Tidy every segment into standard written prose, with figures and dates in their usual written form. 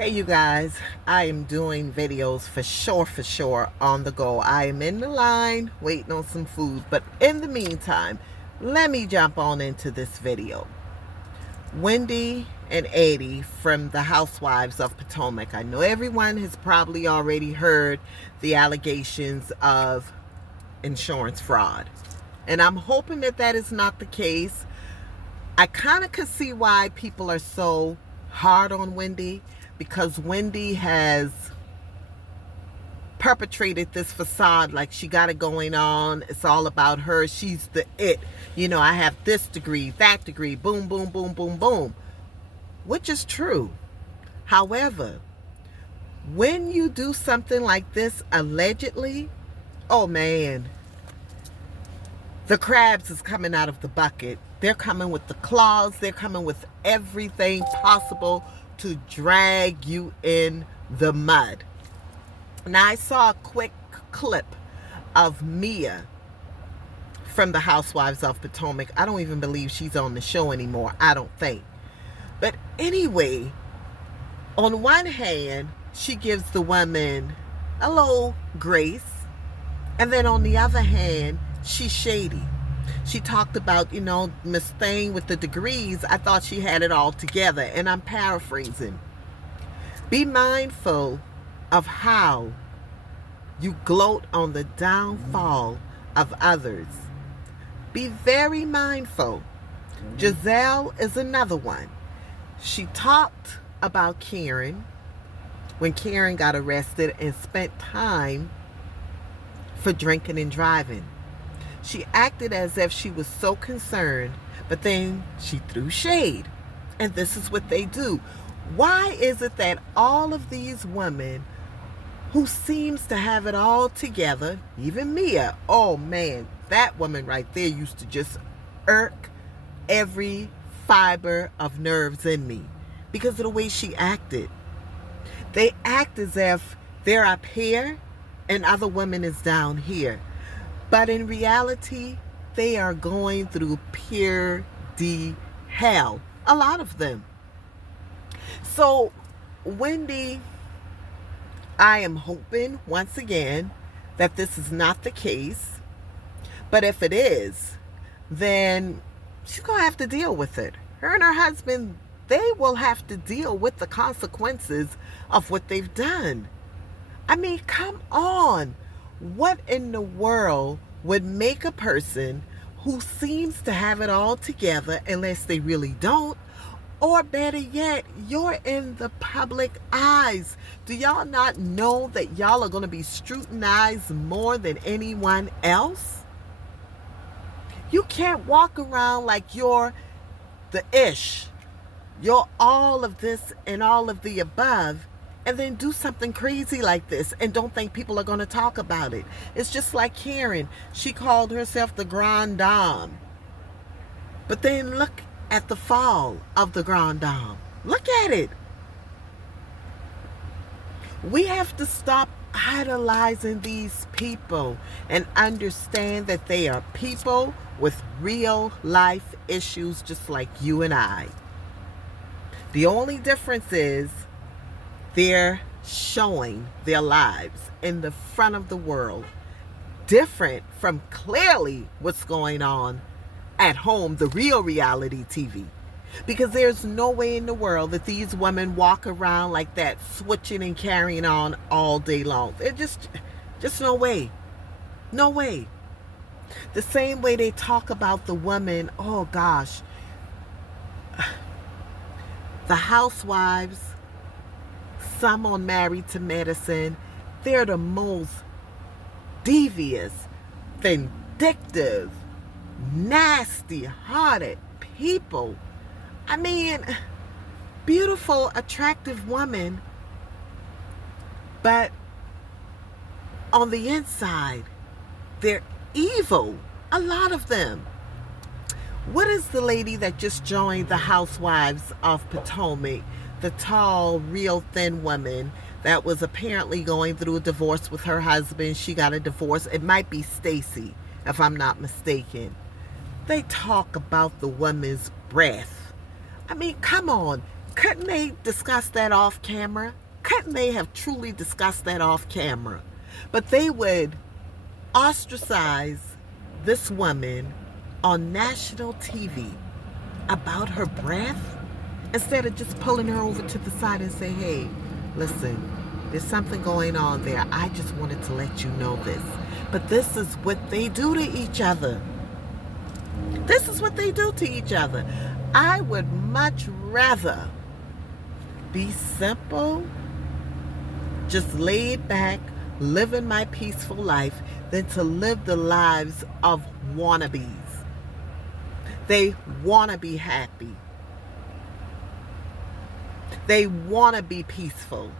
Hey you guys, I am doing videos for sure on the go. I am in the line waiting on some food, but in the meantime, let me jump on into this video. Wendy and Eddie from the Housewives of Potomac. I know everyone has probably already heard the allegations of insurance fraud, and I'm hoping that that is not the case. I kind of could see why people are so hard on Wendy, because Wendy has perpetrated this facade like she got it going on. It's all about her. She's the it. I have this degree, that degree, boom, boom, boom, boom, boom, which is true. However, when you do something like this allegedly, oh man, the crabs is coming out of the bucket. They're coming with the claws. They're coming with everything possible to drag you in the mud. Now, I saw a quick clip of Mia from the Housewives of Potomac. I don't even believe she's on the show anymore. I don't think. But anyway, on one hand, she gives the woman a little grace. And then on the other hand, she's shady. She talked about, Miss Thing with the degrees. I thought she had it all together. And I'm paraphrasing. Be mindful of how you gloat on the downfall of others. Be very mindful. Giselle is another one. She talked about Karen when Karen got arrested and spent time for drinking and driving. She acted as if she was so concerned, but then she threw shade. And this is what they do. Why is it that all of these women who seems to have it all together, even Mia, oh man, that woman right there used to just irk every fiber of nerves in me because of the way she acted. They act as if they're up here and other women is down here. But in reality, they are going through pure hell. A lot of them. So, Wendy, I am hoping, once again, that this is not the case. But if it is, then she's going to have to deal with it. Her and her husband, they will have to deal with the consequences of what they've done. I mean, come on. What in the world would make a person who seems to have it all together, unless they really don't, or better yet, you're in the public eyes. Do y'all not know that y'all are going to be scrutinized more than anyone else? You can't walk around like you're the ish. You're all of this and all of the above, and then do something crazy like this and don't think people are going to talk about it. It's just like Karen. She called herself the Grande Dame. But then look at the fall of the Grande Dame. Look at it. We have to stop idolizing these people and understand that they are people with real life issues just like you and I. The only difference is they're showing their lives in the front of the world, different from clearly what's going on at home, the real reality TV. Because there's no way in the world that these women walk around like that, switching and carrying on all day long. They're just no way. No way. The same way they talk about the women, oh gosh, the housewives, some on Married to Medicine, they're the most devious, vindictive, nasty-hearted people. I mean, beautiful, attractive woman, but on the inside, they're evil. A lot of them. What is the lady that just joined the Housewives of Potomac? The tall, real thin woman that was apparently going through a divorce with her husband. She got a divorce. It might be Stacy, if I'm not mistaken. They talk about the woman's breath. I mean, come on. Couldn't they discuss that off camera? Couldn't they have truly discussed that off camera? But they would ostracize this woman on national TV about her breath instead of just pulling her over to the side and say, hey, listen, there's something going on there. I just wanted to let you know this. But this is what they do to each other. This is what they do to each other. I would much rather be simple, just laid back, living my peaceful life than to live the lives of wannabes. They want to be happy. They want to be peaceful.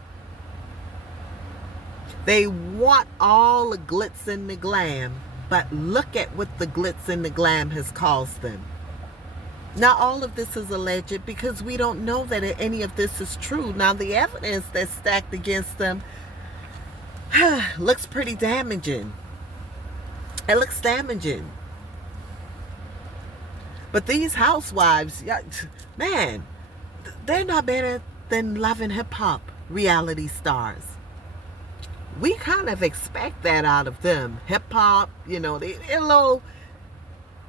They want all the glitz and the glam, but look at what the glitz and the glam has caused them. Now, all of this is alleged because we don't know that any of this is true. Now, the evidence that's stacked against them looks pretty damaging. It looks damaging. But these housewives, man, they're not better than Love and Hip Hop reality stars. We kind of expect that out of them. Hip hop, they're a little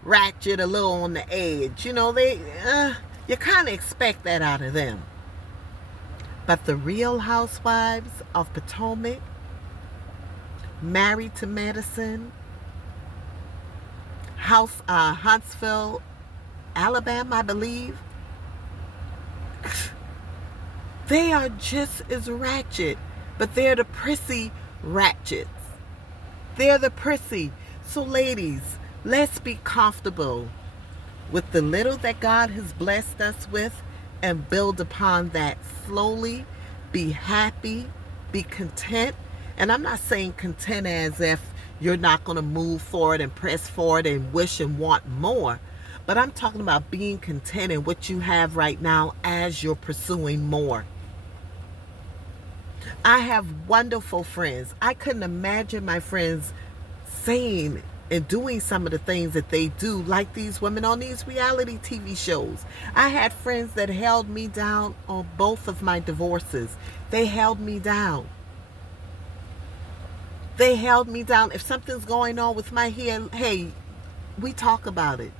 ratchet, a little on the edge. You kind of expect that out of them. But the Real Housewives of Potomac, Married to Medicine, Huntsville, Alabama, I believe, they are just as ratchet, but they're the prissy ratchets. They're the prissy. So ladies, let's be comfortable with the little that God has blessed us with and build upon that slowly. Be happy, be content. And I'm not saying content as if you're not going to move forward and press forward and wish and want more. But I'm talking about being content in what you have right now as you're pursuing more. I have wonderful friends. I couldn't imagine my friends saying and doing some of the things that they do, like these women on these reality TV shows. I had friends that held me down on both of my divorces. They held me down. They held me down. If something's going on with my hair, hey, we talk about it.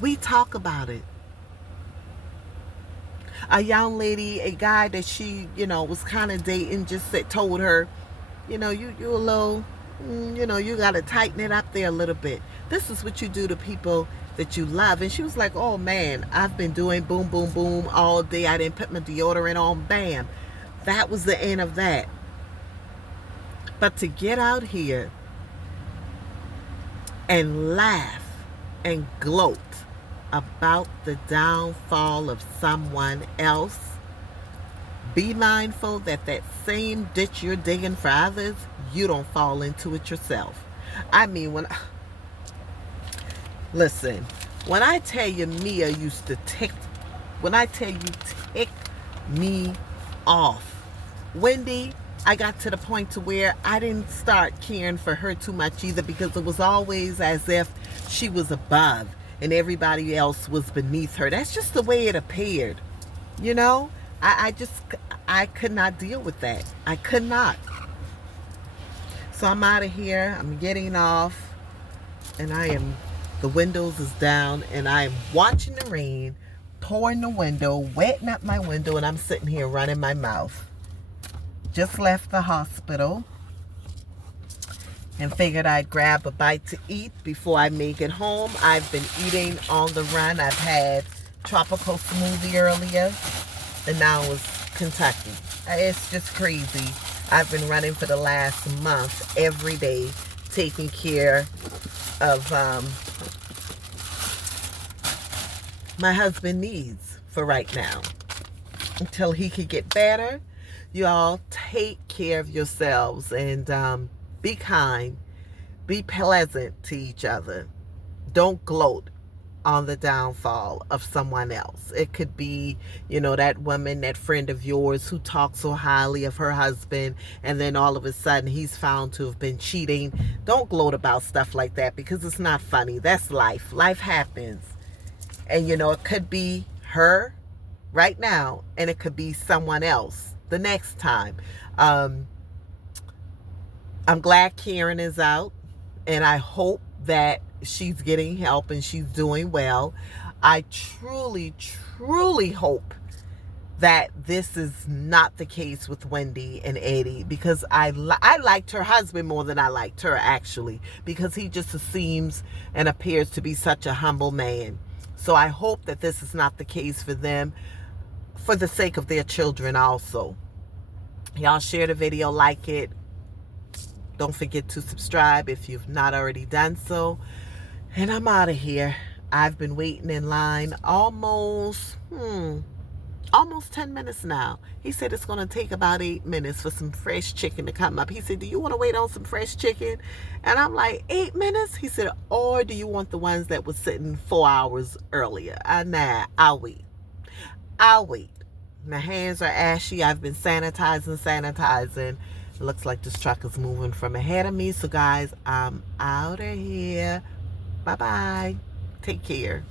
We talk about it. A young lady, a guy that she, was kind of dating, just told her, you a little, you got to tighten it up there a little bit. This is what you do to people that you love. And she was like, oh man, I've been doing boom, boom, boom all day. I didn't put my deodorant on. Bam. That was the end of that. But to get out here and laugh and gloat about the downfall of someone else, be mindful that same ditch you're digging for others, you don't fall into it yourself. I mean, when I tell you Mia used to tick me off. Wendy, I got to the point to where I didn't start caring for her too much either, because it was always as if she was above and everybody else was beneath her. That's just the way it appeared. I could not deal with that. I could not. So I'm out of here. I'm getting off, and the windows is down, and I am watching the rain pour in the window, wetting up my window, and I'm sitting here running my mouth. Just left the hospital and figured I'd grab a bite to eat before I make it home. I've been eating on the run. I've had tropical smoothie earlier, and now it's Kentucky. It's just crazy. I've been running for the last month every day, taking care of my husband's needs for right now until he could get better. Y'all take care of yourselves and be kind, be pleasant to each other. Don't gloat on the downfall of someone else. It could be, that woman, that friend of yours who talks so highly of her husband, and then all of a sudden he's found to have been cheating. Don't gloat about stuff like that, because it's not funny. That's life. Life happens. And it could be her right now, and it could be someone else the next time. Um, I'm glad Karen is out, and I hope that she's getting help and she's doing well. I truly, truly hope that this is not the case with Wendy and Eddie, because I liked her husband more than I liked her, actually, because he just seems and appears to be such a humble man. So I hope that this is not the case for them, for the sake of their children also. Y'all share the video, like it. Don't forget to subscribe if you've not already done so. And I'm out of here. I've been waiting in line almost 10 minutes now. He said it's going to take about 8 minutes for some fresh chicken to come up. He said, do you want to wait on some fresh chicken? And I'm like, 8 minutes? He said, or do you want the ones that were sitting 4 hours earlier? Nah, I'll wait. I'll wait. My hands are ashy. I've been sanitizing. It looks like this truck is moving from ahead of me. So guys, I'm out of here. Bye-bye. Take care.